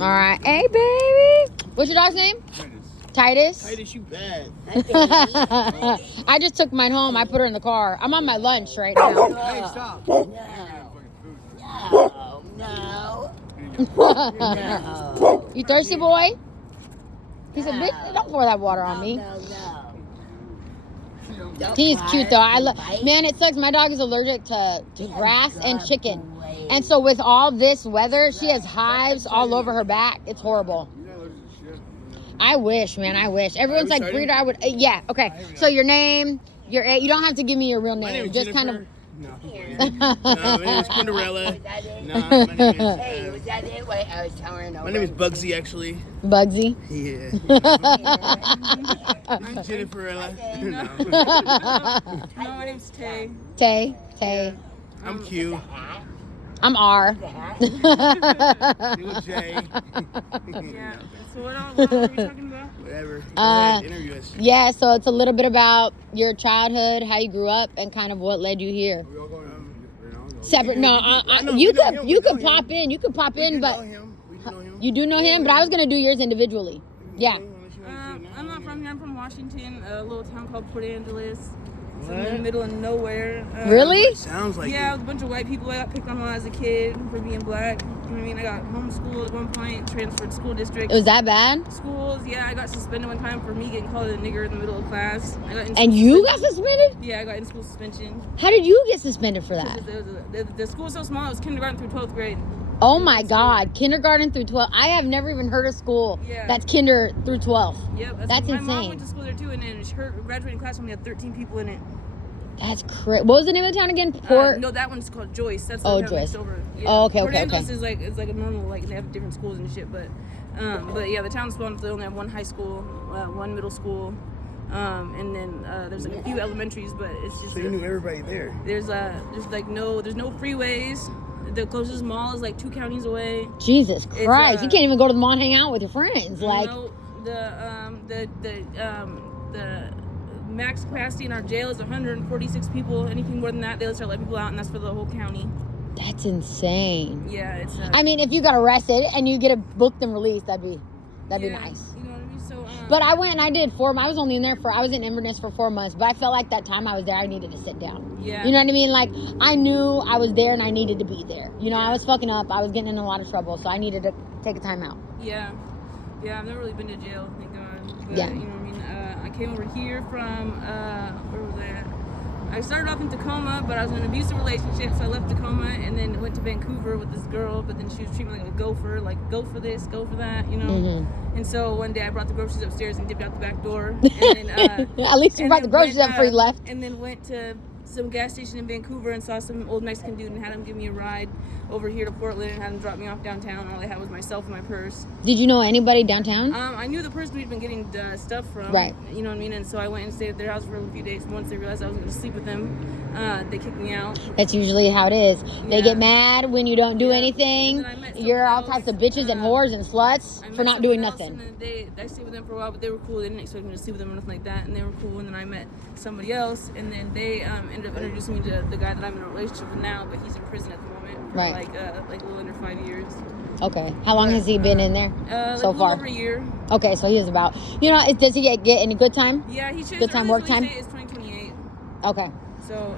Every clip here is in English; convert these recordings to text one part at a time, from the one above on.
All right. Hey, baby. What's your dog's name? Titus. Titus, you bad. I just took mine home. I put her in the car. I'm on my lunch right now. Hey, stop. No. You thirsty, boy? He said, "Bitch, don't pour that water on me." No. He's cute though. Man, it sucks. My dog is allergic to grass and chicken. And so with all this weather, she has hives all over her back. It's horrible. I wish, man. I wish. Everyone's like, breeder, I would. Yeah, okay. So your name, you don't have to give me your real My name name. is Just Jennifer. kind of. No, my name is Cinderella. No, Hey, was that it? Wait, I was telling her. my name is Bugsy, actually. Bugsy. Yeah. I'm Jenniferella. No. My name's Tay. Tay. I'm Q. I'm R. You with J. Yeah. So what are we talking about? Whatever. Go ahead, interview us. Yeah, so it's a little bit about your childhood, how you grew up, and kind of what led you here. Separate. No, you could pop in. You could pop in, but We do know him. you do know him. But I was gonna do yours individually. Yeah. I'm not from here. I'm from Washington, a little town called Port Angeles. It's in the What? middle of nowhere. Really? Sounds like Yeah, it. with a bunch of white people. I got picked on when I was a kid for being black. You know what I mean? I got homeschooled at one point, transferred school districts. It was that bad? Schools, yeah, I got suspended one time for me getting called a nigger in the middle of class. I got in And school you got suspension. suspended? Yeah, I got in school suspension. How did you get suspended for that? The school was so small, it was kindergarten through 12th grade. Oh my God, kindergarten through 12. I have never even heard of school Yeah. that's kinder through 12. Yep, That's my insane. mom went to school there too, and then her graduating class only had 13 people in it. That's crazy. What was the name of the town again? Port. No, that one's called Joyce. That's the Oh, town Joyce. next over. Yeah. Oh, okay, Port okay, Angeles okay. is like it's like a normal, like they have different schools and shit, but yeah, the town's small. They only have one high school, one middle school, and then there's like a few elementaries, but it's just So you knew everybody there. there's no freeways. The closest mall is like 2 counties away. Jesus Christ. You can't even go to the mall and hang out with your friends. Like, No, the max capacity in our jail is 146 people. Anything more than that, they'll start letting people out, and that's for the whole county. that's insane. Yeah, it's. I mean, if you got arrested and you get a booked and released, that'd be yeah, nice. You know what I mean? So. But I went and I did I was only in there I was in Inverness for 4 months, but I felt like that time I was there, I needed to sit down. Yeah. You know what I mean? Like, I knew I was there and I needed to be there. You know, I was fucking up. I was getting in a lot of trouble, so I needed to take a time out. Yeah. Yeah, I've never really been to jail, thank God. But, Yeah. You know what I mean? I came over here from, where was I at? I started off in Tacoma, but I was in an abusive relationship, so I left Tacoma and then went to Vancouver with this girl, but then she was treating me like a gopher, like go for this, go for that, you know? Mm-hmm. And so one day I brought the groceries upstairs and dipped out the back door. And then, At least you and brought the then groceries went, up before you left. And then went to some gas station in Vancouver and saw some old Mexican dude and had him give me a ride over here to Portland and had him drop me off downtown. All I had was myself and my purse. Did you know anybody downtown? I knew the person we'd been getting stuff from. Right. You know what I mean? And so I went and stayed at their house for a few days. Once they realized I was going to sleep with them, they kicked me out. That's usually how it is. They Yeah. get mad when you don't do Yeah. anything. And then I met You're all someone types of else, bitches and whores and sluts I for met not doing someone else, nothing. And then I stayed with them for a while, but they were cool. They didn't expect me to sleep with them or nothing like that, and they were cool. And then I met somebody else, and then they ended up introducing me to the guy that I'm in a relationship with now, but he's in prison at the moment for Right. like a little under 5 years. Okay. How long has he been in there Like so a little far? over a year. Okay, so he's about. Does he get any good time? Yeah, he chose Good time, work time? Is 2028. Okay. So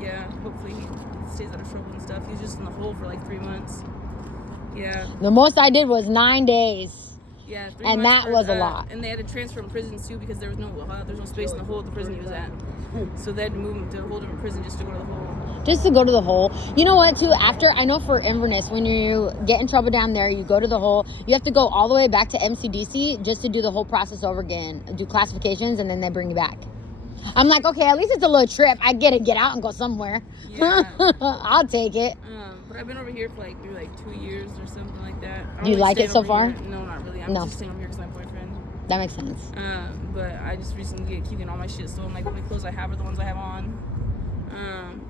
yeah, hopefully he stays out of trouble and stuff. He's just in the hole for like 3 months. Yeah. The most I did was 9 days. Yeah, 3 And months that was a lot. And they had to transfer him prisons too because there's no space in the hole at the prison he was at. So they had to move him to a whole different prison just to go to the hole. Just to go to the hole. You know what, too? After, I know for Inverness, when you get in trouble down there, you go to the hole, you have to go all the way back to MCDC just to do the whole process over again, do classifications, and then they bring you back. I'm like, okay, at least it's a little trip. I get to get out and go somewhere. Yeah. I'll take it. But I've been over here for maybe 2 years or something like that. I don't Do you really like stay it so over far? here. No, not really. I'm No. just staying over here because my boyfriend. That makes sense. But I just recently keep getting all my shit stolen. Like the only clothes I have are the ones I have on. And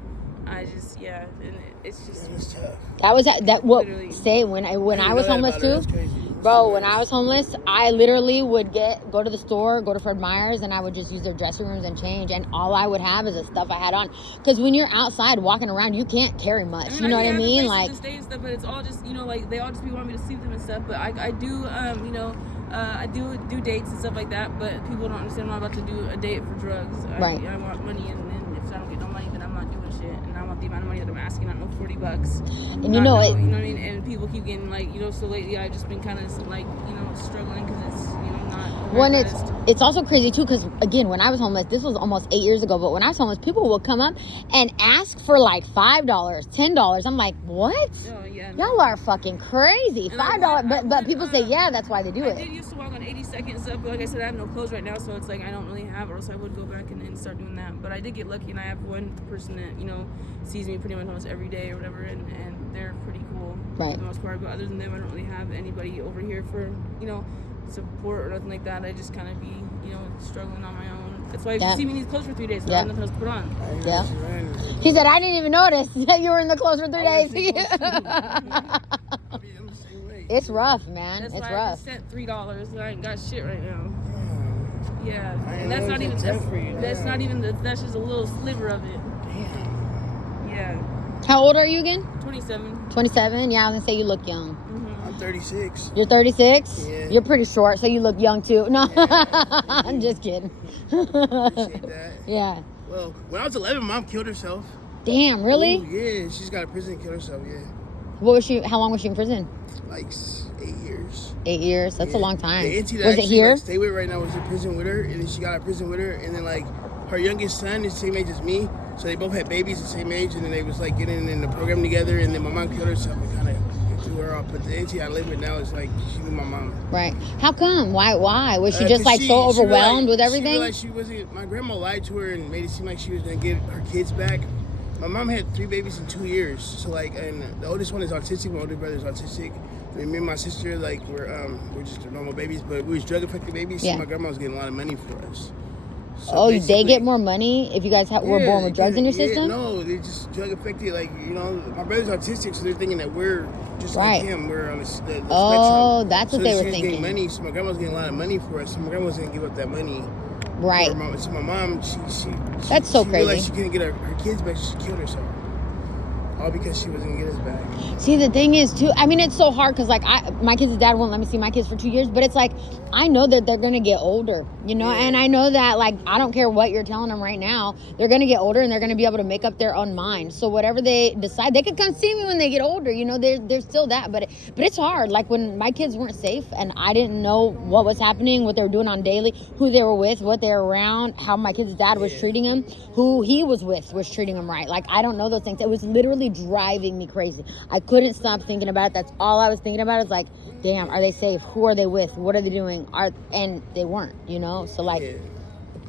it's just. It's tough. That was when Literally. I was homeless too. That's crazy. Bro, when I was homeless, I literally would go to the store, go to Fred Meyer's, and I would just use their dressing rooms and change. And all I would have is the stuff I had on. Because when you're outside walking around, you can't carry much. You know what I mean? Like, stay and stuff, but it's all just, you know, like they all just be wanting me to sleep them and stuff. But I do, you know, I do dates and stuff like that. But people don't understand I'm not about to do a date for drugs. Right. I want money, and then if I don't get no money, then I'm not doing shit. And I want the amount of money that I'm asking. I don't know, $40. And you know it. You know what I mean? And people keep getting like, you know. So lately, I've just been kind of like, you know, struggling because it's, you know, not. When it's also crazy too, because again, when I was homeless, this was almost 8 years ago, but when I was homeless, people would come up and ask for like $5, $10. I'm like, what? Oh, yeah, Y'all are fucking crazy. $5, but people say, yeah, that's why they do I it. did used to walk on 82nd and stuff, but like I said, I have no clothes right now, so it's like I don't really have, or else I would go back and start doing that. But I did get lucky, and I have one person that, you know, sees me pretty much almost every day or whatever, and they're pretty cool Right. for the most part. But other than them, I don't really have anybody over here for, you know, support or nothing like that. I just kind of be, you know, struggling on my own. That's why if you see me in these clothes for 3 days, I have nothing else to put on. Yeah. He said, I didn't even notice that you were in the clothes for 3 days. It's rough, man. That's it's why I rough. just sent $3, and I ain't got shit right now. Yeah, I and that's know not it's even tough for you that's now. not even that's just a little sliver of it. Damn. Yeah, How old are you again? 27. 27? Yeah, I was going to say you look young. I'm 36. You're 36? Yeah. You're pretty short, so you look young too. No, I'm just kidding. Appreciate that. Yeah. Well, when I was 11, Mom killed herself. Damn, really? Ooh, yeah, she's got a prison and killed herself, yeah. What was she? How long was she in prison? Like 8 years. 8 years. That's a Yeah. long time. The auntie that Was it actually, here? Like, stay with right now was in prison with her, and then she got out of prison with her, and then like her youngest son is the same age as me, so they both had babies the same age, and then they was like getting in the program together, and then my mom killed herself and kind of threw her off. But the auntie I live with now is like she knew my mom. Right. How come? Why? Was she just 'Cause like so overwhelmed with She everything? realized she wasn't. My grandma lied to her and made it seem like she was gonna get her kids back. My mom had 3 babies in 2 years, so like, and the oldest one is autistic. My older brother is autistic. I mean, me and my sister, like, we're just normal babies, but we was drug affected babies. Yeah. So my grandma was getting a lot of money for us. So Oh, they basically- get more money if you guys were born with drugs in your yeah, system? No, they just drug affected. Like, you know, my brother's autistic, so they're thinking that we're just Right. like him. We're on the spectrum. Oh, that's what So they she were was thinking. Getting money, so my grandma was getting a lot of money for us. So my grandma was gonna give up that money. Right. For her mom. So my mom, she That's so she realized crazy. she couldn't get her kids back. She killed herself. All because she wasn't gonna get us back. See, the thing is, too, I mean, it's so hard because, like, my kid's dad won't let me see my kids for 2 years, but it's like, I know that they're going to get older, you know, Yeah. and I know that, like, I don't care what you're telling them right now, they're going to get older and they're going to be able to make up their own mind. So whatever they decide, they could come see me when they get older, you know, there's still that, but it's hard. Like, when my kids weren't safe and I didn't know what was happening, what they were doing on daily, who they were with, what they were around, how my kid's dad was treating him, who he was with was treating him right. Like, I don't know those things. It was literally driving me crazy. I couldn't stop thinking about it. That's all I was thinking about. Is like, damn, are they safe? Who are they with? What are they doing? And they weren't, you know. So like, Yeah.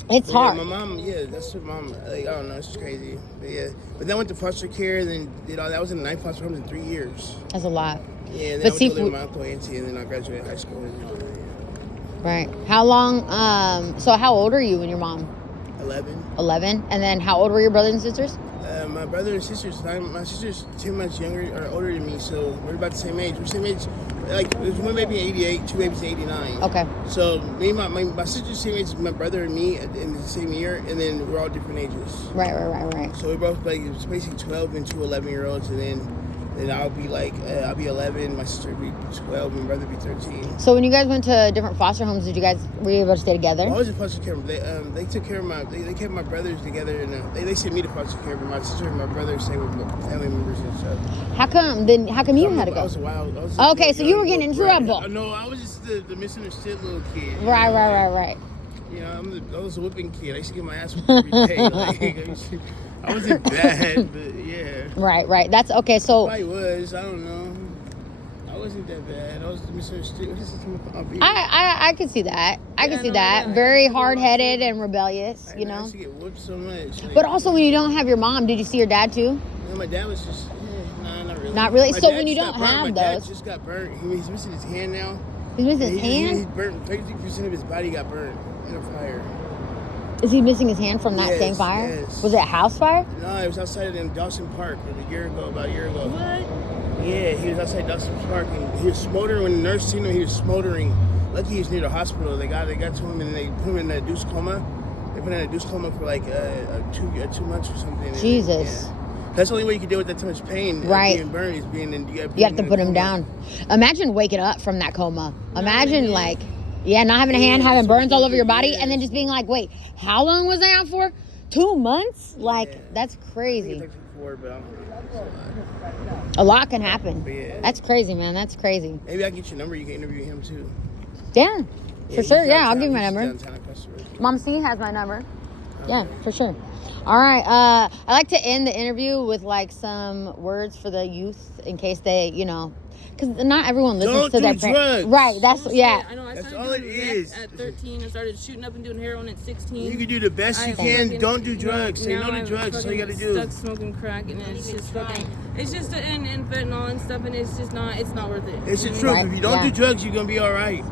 it's But hard. Yeah, my mom, yeah, that's what mom, like, I don't know, it's just crazy. But yeah. But then I went to foster care, and then did all that. I was in 9 foster homes in 3 years. That's a lot, Yeah, and then But I see, went to live if with my uncle auntie, and then I graduated high school. And all that, yeah. right? How long? So how old are you and your mom? 11. 11. And then how old were your brothers and sisters? My brother and sisters, my sister's 10 months younger or older than me, so we're about the same age. We're the same age. Like, there's one baby in 88, 2 babies in 89. Okay. So me and my sister's the same age as my brother and me in the same year, and then we're all different ages. Right. So we're both like, it's basically 12 and 2 11-year-olds, and then I'll be like, I'll be 11, my sister will be 12, and my brother will be 13. So when you guys went to different foster homes, were you able to stay together? Well, I was in foster care. They took care of they kept my brothers together, and they sent me to foster care, but my sister and my brother stayed with family members and stuff. How come you had to I was go? a wild. I was a Okay, so you were getting in right. trouble. No, I was just the misunderstood little kid. Right. You know, I was a whipping kid. I used to get my ass whipped every day. Like, I wasn't bad, but yeah. Right. That's okay. So I was. I don't know. I wasn't that bad. I was misunderstood. I could see that. I could Yeah, see no, that. yeah. Very hard-headed and rebellious, you I know. used to get whipped so much. Like, But also, when you don't have your mom, did you see your dad too? you know, my dad was just, nah, not really. Not really? My So dad when you just don't got burnt. have My dad those- just got burnt. He's missing his hand now. He's missing his He's hand. burnt. 33% of his body got burnt in a fire. Is he missing his hand from that Yes, same fire? yes. Was it a house fire? No, it was outside in Dawson Park about a year ago. What? Yeah, he was outside Dawson Park, and he was smoldering. When the nurse seen him, he was smoldering. Lucky he was near the hospital. They got to him, and they put him in a induced coma. They put him in a induced coma for like 2 months or something. Jesus. Yeah. That's the only way you can deal with that much pain. Right. Being burned is being in. You have to put him down. Imagine waking up from that coma. Imagine like, not having a hand, having burns all over your body, and then just being like, wait, how long was I out for? 2 months? Like, that's crazy. A lot can happen. Yeah. That's crazy, man. That's crazy. Maybe I get your number. You can interview him too. Yeah, for sure. he's Yeah, I'll downtown. give you my He's number. downtown at Costa Rica. Mom C has my number. Yeah, for sure. All right. I like to end the interview with like some words for the youth in case they, because not everyone listens to Don't their do parents. drugs. Right. That's I know. I That's started all doing it meth is. at 13. I started shooting up and doing heroin at 16. You can do the best you I can. fucking- Don't do drugs. Say now no to I'm drugs. That's all you fucking gotta do. Stuck smoking crack, and it's just fucking. It's just and fentanyl and stuff, and it's just not. It's not worth it. It's the You know? truth. Right, If you don't yeah. do drugs, you're gonna be all right.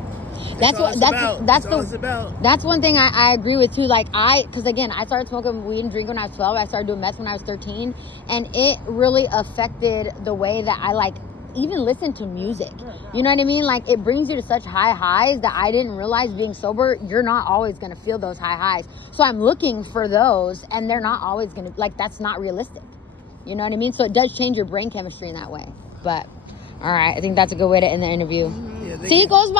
That's all what it's that's about. that's all the it's about. that's one thing I agree with too. Like because again, I started smoking weed and drinking when I was 12. I started doing meth when I was 13, and it really affected the way that I like even listen to music. You know what I mean? Like it brings you to such high highs that I didn't realize being sober, you're not always gonna feel those high highs. So I'm looking for those, and they're not always gonna that's not realistic. You know what I mean? So it does change your brain chemistry in that way. But all right, I think that's a good way to end the interview. Yeah, See, it goes by.